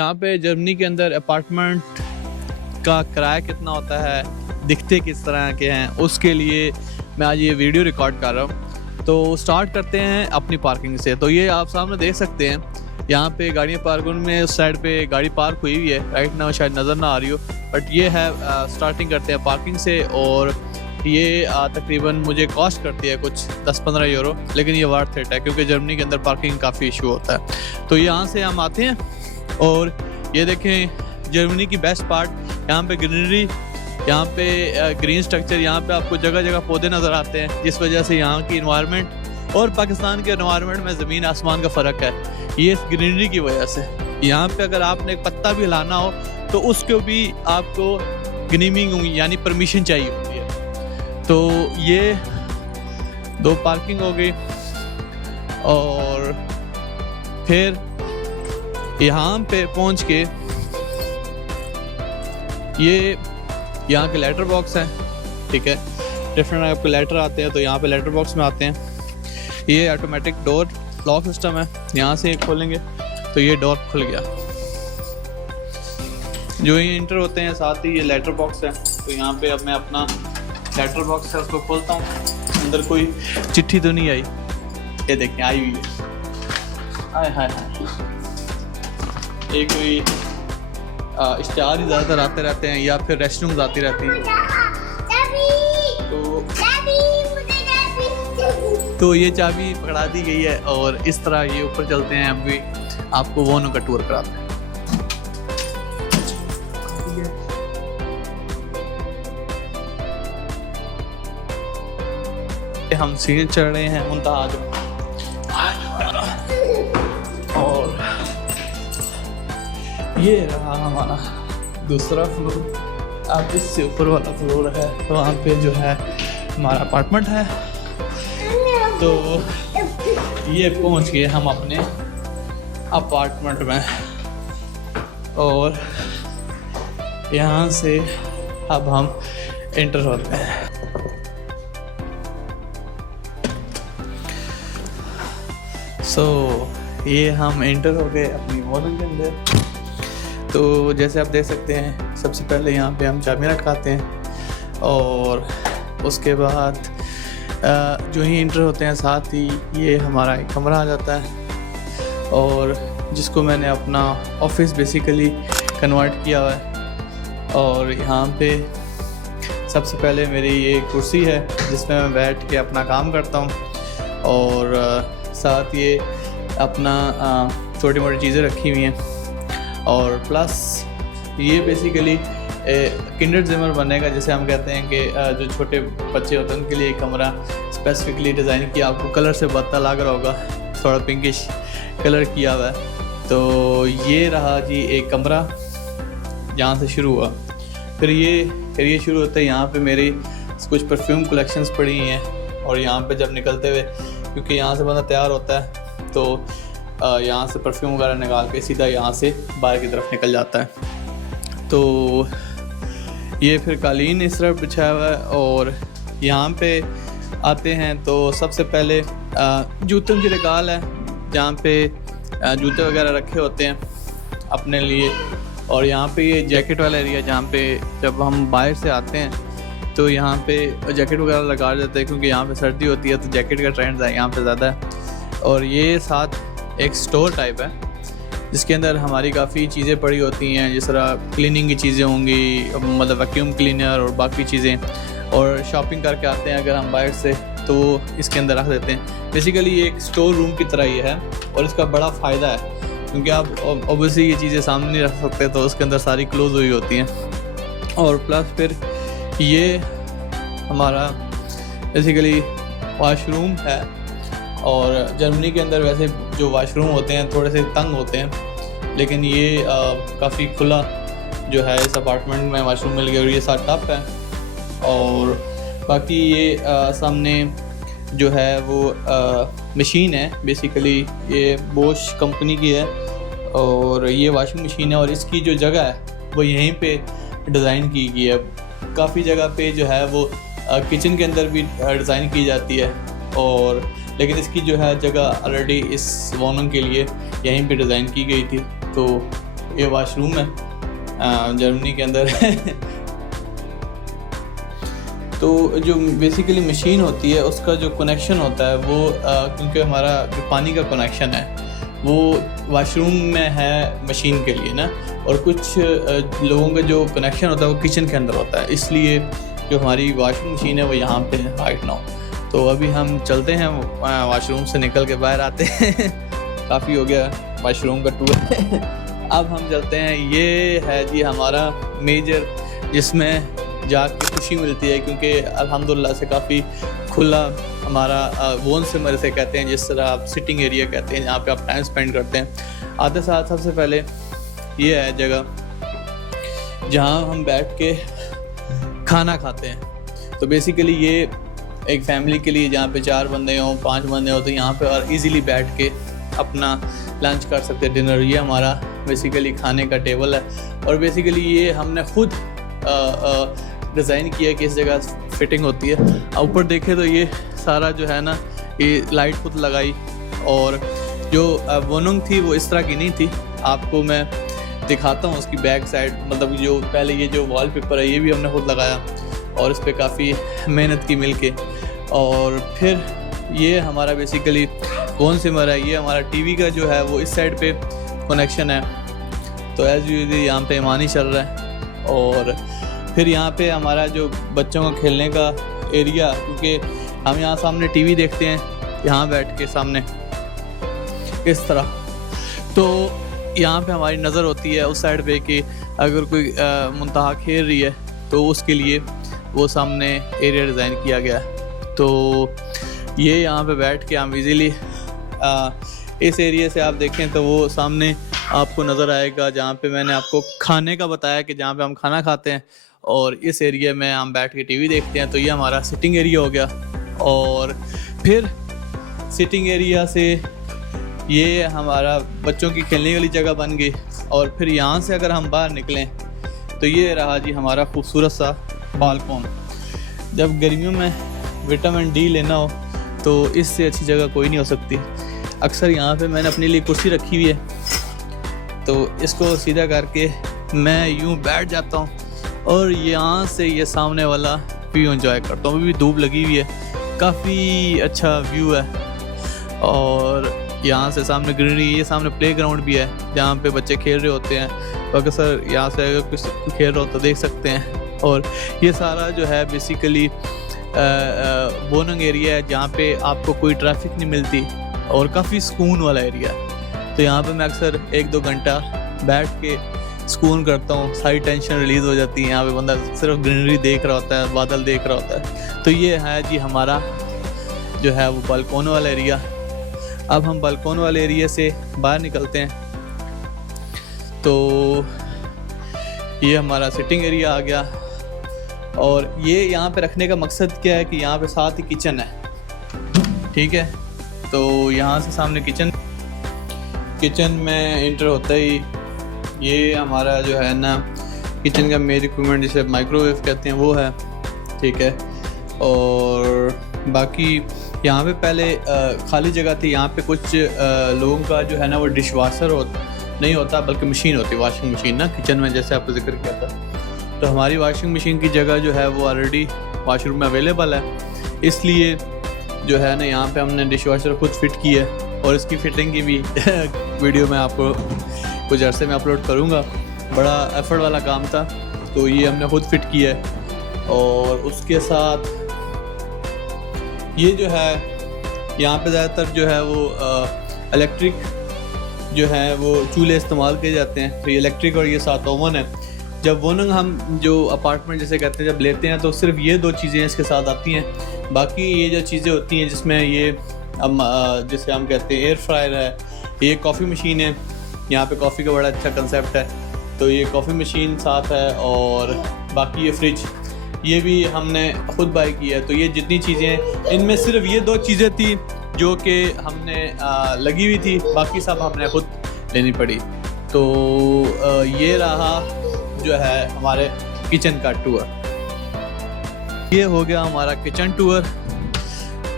यहाँ पे जर्मनी के अंदर अपार्टमेंट का किराया कितना होता है, दिखते किस तरह के हैं, उसके लिए मैं आज ये वीडियो रिकॉर्ड कर रहा हूँ। तो स्टार्ट करते हैं अपनी पार्किंग से। तो ये आप सामने देख सकते हैं, यहाँ पे गाड़ियाँ पार्क में उस साइड पे गाड़ी पार्क हुई हुई है, राइट ना शायद नज़र ना आ रही हो, बट ये है स्टार्टिंग करते हैं पार्किंग से। और ये तकरीबन मुझे कॉस्ट करती है कुछ 10-15 यूरो, लेकिन ये वर्थ इट है क्योंकि जर्मनी के अंदर पार्किंग काफ़ी इशू होता है। तो यहाँ से हम आते हैं और ये देखें जर्मनी की बेस्ट पार्ट, यहाँ पे ग्रीनरी, यहाँ पे ग्रीन स्ट्रक्चर, यहाँ पे आपको जगह जगह पौधे नज़र आते हैं, जिस वजह से यहाँ की इन्वायरमेंट और पाकिस्तान के इन्वायरमेंट में ज़मीन आसमान का फ़र्क है। ये इस ग्रीनरी की वजह से यहाँ पे अगर आपने एक पत्ता भी हिलाना हो तो उसको भी आपको ग्नीमिंग यानी परमिशन चाहिए होती है। तो ये 2 पार्किंग हो गई और फिर यहाँ पे पहुँच के ये यहाँ के लेटर बॉक्स हैं, ठीक है, डिफरेंट आपके लेटर आते हैं। तो यहाँ पे लेटर बॉक्स में आते हैं। ये ऑटोमेटिक डोर लॉक सिस्टम है, यहाँ से खोलेंगे तो ये डोर खुल गया। जो ही इंटर होते हैं साथ ही ये लेटर बॉक्स है। तो यहाँ पे अब मैं अपना लेटर बॉक्स है उसको खोलता हूँ, अंदर कोई चिट्ठी तो नहीं आई, ये देखें आई हुई है। हाय हाय हाय, ये कोई इश्तिहार ही ज़्यादातर आते रहते हैं या फिर रेस्टरूम्स आती रहती हैं। तो ये चाबी पकड़ा दी गई है और इस तरह ये ऊपर चलते हैं। अभी आपको वोनो का टूर कराते हैं। हम सीढ़ी चढ़ रहे हैं मुंतहा और ये रहा हमारा दूसरा फ्लोर। आप इससे ऊपर वाला फ्लोर है, तो वहाँ पे जो है हमारा अपार्टमेंट है। तो ये पहुँच गए हम अपने अपार्टमेंट में और यहाँ से अब हम एंटर होते हैं। ये हम एंटर हो गए अपनी मॉडल के अंदर। तो जैसे आप देख सकते हैं, सबसे पहले यहाँ पे हम चाबियाँ रखाते हैं और उसके बाद जो ही इंटर होते हैं साथ ही ये हमारा एक कमरा आ जाता है और जिसको मैंने अपना ऑफिस बेसिकली कन्वर्ट किया हुआ है। और यहाँ पे सबसे पहले मेरी ये कुर्सी है जिसमें मैं बैठ के अपना काम करता हूँ और साथ ये अपना छोटी मोटी चीज़ें रखी हुई हैं। और प्लस ये बेसिकली किंडर जिमर बनेगा, जैसे हम कहते हैं कि जो छोटे बच्चे होते हैं उनके लिए कमरा स्पेसिफिकली डिज़ाइन किया। आपको कलर से पता लग रहा होगा, थोड़ा पिंकिश कलर किया हुआ है। तो ये रहा जी एक कमरा, यहाँ से शुरू हुआ। फिर ये शुरू होता है, यहाँ पे मेरी कुछ परफ्यूम कलेक्शंस पड़ी हैं और यहाँ पे जब निकलते हुए, क्योंकि यहाँ से बंदा तैयार होता है तो यहाँ से परफ्यूम वगैरह निकाल के सीधा यहाँ से बाहर की तरफ निकल जाता है। तो ये फिर कालीन इस तरह बिछाया हुआ है और यहाँ पे आते हैं तो सबसे पहले जूतों की रिकाल है जहाँ पे जूते वगैरह रखे होते हैं अपने लिए। और यहाँ पे ये जैकेट वाला एरिया जहाँ पे जब हम बाहर से आते हैं तो यहाँ पे जैकेट वगैरह लगा देते हैं, क्योंकि यहाँ पे सर्दी होती है तो जैकेट का ट्रेंड यहाँ पे ज़्यादा है। और ये साथ एक स्टोर टाइप है जिसके अंदर हमारी काफ़ी चीज़ें पड़ी होती हैं, जिस तरह क्लीनिंग की चीज़ें होंगी, मतलब वैक्यूम क्लीनर और बाकी चीज़ें। और शॉपिंग करके आते हैं अगर हम बाहर से तो इसके अंदर रख देते हैं। बेसिकली ये एक स्टोर रूम की तरह ये है और इसका बड़ा फ़ायदा है क्योंकि आप ऑब्वियसली ये चीज़ें सामने नहीं रख सकते, तो उसके अंदर सारी क्लोज हुई होती हैं। और प्लस फिर ये हमारा बेसिकली वॉशरूम है। और जर्मनी के अंदर वैसे जो वॉशरूम होते हैं थोड़े से तंग होते हैं, लेकिन ये काफ़ी खुला जो है इस अपार्टमेंट में वॉशरूम मिल गया। और ये साथ टप है और बाकी ये सामने जो है वो मशीन है, बेसिकली ये बोश कंपनी की है और ये वॉशिंग मशीन है। और इसकी जो जगह है वो यहीं पे डिज़ाइन की गई है। काफ़ी जगह पे जो है वो किचन के अंदर भी डिज़ाइन की जाती है, और लेकिन इसकी जो है जगह ऑलरेडी इस वॉनम के लिए यहीं पे डिज़ाइन की गई थी। तो ये वाशरूम है जर्मनी के अंदर। तो जो बेसिकली मशीन होती है उसका जो कनेक्शन होता है वो क्योंकि हमारा जो पानी का कनेक्शन है वो वाशरूम में है मशीन के लिए ना, और कुछ लोगों का जो कनेक्शन होता है वो किचन के अंदर होता है, इसलिए जो हमारी वॉशिंग मशीन है वो यहाँ पे है राइट नाउ। तो अभी हम चलते हैं, वाशरूम से निकल के बाहर आते हैं। काफ़ी हो गया वाशरूम का टूर। अब हम चलते हैं, ये है जी हमारा मेजर जिसमें जाके खुशी मिलती है, क्योंकि अल्हम्दुलिल्लाह से काफ़ी खुला हमारा वोन से मरे से कहते हैं, जिस तरह आप सिटिंग एरिया कहते हैं, जहाँ पे आप टाइम स्पेंड करते हैं। आते साथ सबसे पहले ये है जगह जहाँ हम बैठ के खाना खाते हैं। तो बेसिकली ये एक फैमिली के लिए जहाँ पे 4 बंदे हों 5 बंदे हों तो यहाँ पे और इजीली बैठ के अपना लंच कर सकते हैं, डिनर। ये हमारा बेसिकली खाने का टेबल है, और बेसिकली ये हमने खुद डिज़ाइन किया कि इस जगह फिटिंग होती है। ऊपर देखें तो ये सारा जो है ना, ये लाइट खुद लगाई, और जो वोनुंग थी वो इस तरह की नहीं थी। आपको मैं दिखाता हूँ उसकी बैक साइड, मतलब जो पहले ये जो वॉलपेपर है ये भी हमने खुद लगाया, और इस पर काफ़ी मेहनत की मिल के। और फिर ये हमारा बेसिकली कौन से मरा है, ये हमारा टीवी का जो है वो इस साइड पे कनेक्शन है। तो एज यूजुअल यहाँ पे ईमानी चल रहा है। और फिर यहाँ पे हमारा जो बच्चों का खेलने का एरिया, क्योंकि हम यहाँ सामने टीवी देखते हैं यहाँ बैठ के सामने इस तरह, तो यहाँ पे हमारी नज़र होती है उस साइड पे कि अगर कोई मुंतहा खेल रही है तो उसके लिए वो सामने एरिया डिज़ाइन किया गया है। तो ये यहाँ पे बैठ के हम इजीली इस एरिया से आप देखें तो वो सामने आपको नज़र आएगा, जहाँ पे मैंने आपको खाने का बताया कि जहाँ पे हम खाना खाते हैं, और इस एरिया में हम बैठ के टीवी देखते हैं। तो ये हमारा सिटिंग एरिया हो गया। और फिर सिटिंग एरिया से ये हमारा बच्चों की खेलने वाली जगह बन गई। और फिर यहाँ से अगर हम बाहर निकलें तो ये रहा जी हमारा खूबसूरत सा बालकॉन। जब गर्मियों में विटामिन डी लेना हो तो इससे अच्छी जगह कोई नहीं हो सकती। अक्सर यहाँ पे मैंने अपने लिए कुर्सी रखी हुई है, तो इसको सीधा करके मैं यूँ बैठ जाता हूँ और यहाँ से ये सामने वाला व्यू एंजॉय करता हूँ। अभी भी धूप लगी हुई है, काफ़ी अच्छा व्यू है। और यहाँ से सामने ग्रीनरी, ये सामने प्लेग्राउंड भी है जहाँ पे बच्चे खेल रहे होते हैं। तो अगर सर यहाँ से अगर कुछ खेल रहा हो तो देख सकते हैं। और ये सारा जो है बेसिकली बोनंग एरिया है जहाँ पे आपको कोई ट्रैफिक नहीं मिलती और काफ़ी सुकून वाला एरिया है। तो यहाँ पे मैं अक्सर 1-2 घंटा बैठ के सुकून करता हूँ, सारी टेंशन रिलीज़ हो जाती है। यहाँ पे बंदा सिर्फ ग्रीनरी देख रहा होता है, बादल देख रहा होता है। तो ये है जी हमारा जो है वो बालकॉन वाला एरिया। अब हम बालकॉन वाले एरिया से बाहर निकलते हैं तो ये हमारा सिटिंग एरिया आ गया। और ये यहाँ पे रखने का मकसद क्या है कि यहाँ पे साथ ही किचन है, ठीक है। तो यहाँ से सामने किचन में इंटर होता ही ये हमारा जो है ना किचन का मेन इक्विपमेंट जिसे माइक्रोवेव कहते हैं वो है, ठीक है। और बाकी यहाँ पे पहले खाली जगह थी, यहाँ पे कुछ लोगों का जो है ना वो डिश वाशर नहीं होता बल्कि मशीन होती है, वॉशिंग मशीन ना किचन में, जैसे आपको जिक्र किया था। तो हमारी वॉशिंग मशीन की जगह जो है वो ऑलरेडी वॉशरूम में अवेलेबल है, इसलिए जो है ना यहाँ पे हमने डिश वाशर खुद फिट की है। और इसकी फ़िटिंग की भी वीडियो मैं आपको कुछ अरसे में अपलोड करूँगा। बड़ा एफर्ट वाला काम था, तो ये हमने खुद फिट किया है। और उसके साथ ये जो है यहाँ पे ज़्यादातर जो है वो इलेक्ट्रिक जो है वो चूल्हे इस्तेमाल किए जाते हैं। तो ये इलेक्ट्रिक और ये साथ ओवन है। जब वोनंग हम जो अपार्टमेंट जैसे कहते हैं जब लेते हैं तो सिर्फ ये 2 चीज़ें इसके साथ आती हैं। बाकी ये जो चीज़ें होती हैं जिसमें ये जिसे हम कहते हैं एयर फ्रायर है, ये कॉफ़ी मशीन है। यहाँ पे कॉफ़ी का बड़ा अच्छा कंसेप्ट है, तो ये कॉफ़ी मशीन साथ है। और बाकी ये फ्रिज ये भी हमने खुद बाई की है। तो ये जितनी चीज़ें, इनमें सिर्फ ये 2 चीज़ें थी जो कि हमने लगी हुई थी, बाकी सब हमने खुद लेनी पड़ी। तो ये रहा जो है हमारे किचन का टूर। ये हो गया हमारा किचन टूर।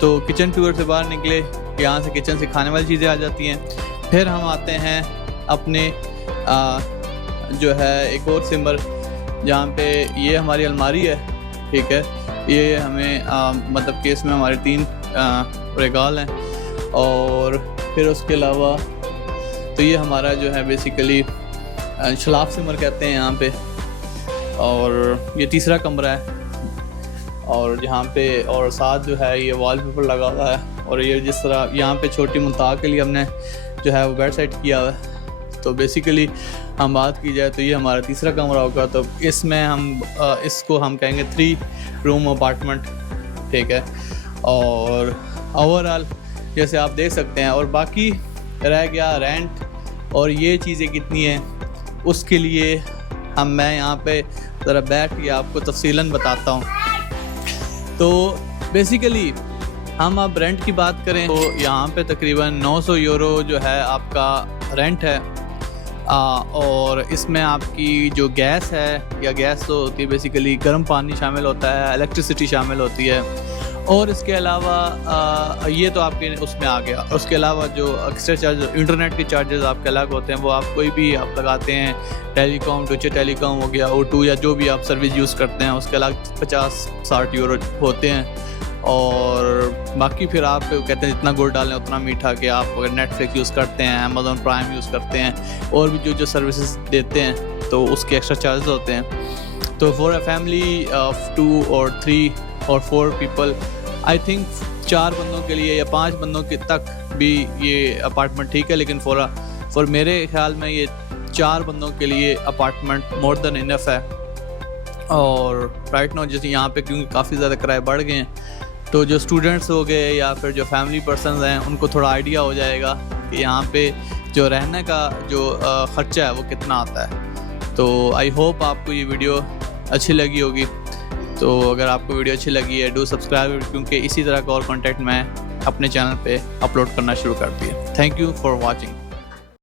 तो किचन टूर से बाहर निकले, यहाँ से किचन से खाने वाली चीज़ें आ जाती हैं। फिर हम आते हैं अपने जो है एक और सिमर जहाँ पे ये हमारी अलमारी है, ठीक है। ये हमें मतलब कि इसमें हमारे 3 रेगाल हैं, और फिर उसके अलावा तो ये हमारा जो है बेसिकली शलाफ सिमर कहते हैं यहाँ पे, और ये तीसरा कमरा है। और यहाँ पे और साथ जो है ये वॉलपेपर लगा हुआ है, और ये जिस तरह यहाँ पे छोटी मुमताज़ के लिए हमने जो है वो बेड सेट किया हुआ है। तो बेसिकली हम बात की जाए तो ये हमारा तीसरा कमरा होगा। तो इसमें हम इसको हम कहेंगे 3 रूम अपार्टमेंट, ठीक है। और ओवरऑल जैसे आप देख सकते हैं, और बाकी रह गया रेंट और ये चीज़ें कितनी हैं, उसके लिए मैं यहाँ पे ज़रा बैठ के आपको तफसीलन बताता हूँ। तो बेसिकली हम अब रेंट की बात करें तो यहाँ पे तकरीबन 900 यूरो जो है आपका रेंट है। और इसमें आपकी जो गैस है, या गैस तो होती है बेसिकली गर्म पानी शामिल होता है, इलेक्ट्रिसिटी शामिल होती है, और इसके अलावा ये तो आपके उसमें आ गया। उसके अलावा जो एक्स्ट्रा चार्ज इंटरनेट के चार्जेस आपके अलग होते हैं, वो आप कोई भी आप लगाते हैं, टेलीकॉम, डोचे टेलीकॉम हो गया, O2 या जो भी आप सर्विस यूज़ करते हैं, उसके अलग 50-60 यूरो होते हैं। और बाकी फिर आप कहते हैं जितना गुड़ डालें उतना मीठा, कि आप अगर नेटफ्लिक्स यूज़ करते हैं, अमेज़ॉन प्राइम यूज़ करते हैं, और भी जो सर्विसेज देते हैं तो उसके एक्स्ट्रा चार्जेस होते हैं। तो फॉर अ फैमिली ऑफ 2 और 3 और 4 पीपल, आई थिंक 4 बंदों के लिए या 5 बंदों के तक भी ये अपार्टमेंट ठीक है। लेकिन फॉर मेरे ख्याल में ये 4 बंदों के लिए अपार्टमेंट मोर देन इनफ है। और राइट नाउ जैसे यहाँ पे क्योंकि काफ़ी ज़्यादा किराए बढ़ गए हैं, तो जो स्टूडेंट्स हो गए या फिर जो फैमिली पर्सन्स हैं, उनको थोड़ा आइडिया हो जाएगा कि यहाँ पे जो रहने का जो ख़र्चा है वो कितना आता है। तो आई होप आपको ये वीडियो अच्छी लगी होगी। तो अगर आपको वीडियो अच्छी लगी है, डू सब्सक्राइब, क्योंकि इसी तरह का और कंटेंट मैं अपने चैनल पे अपलोड करना शुरू कर दिया। Thank you for watching.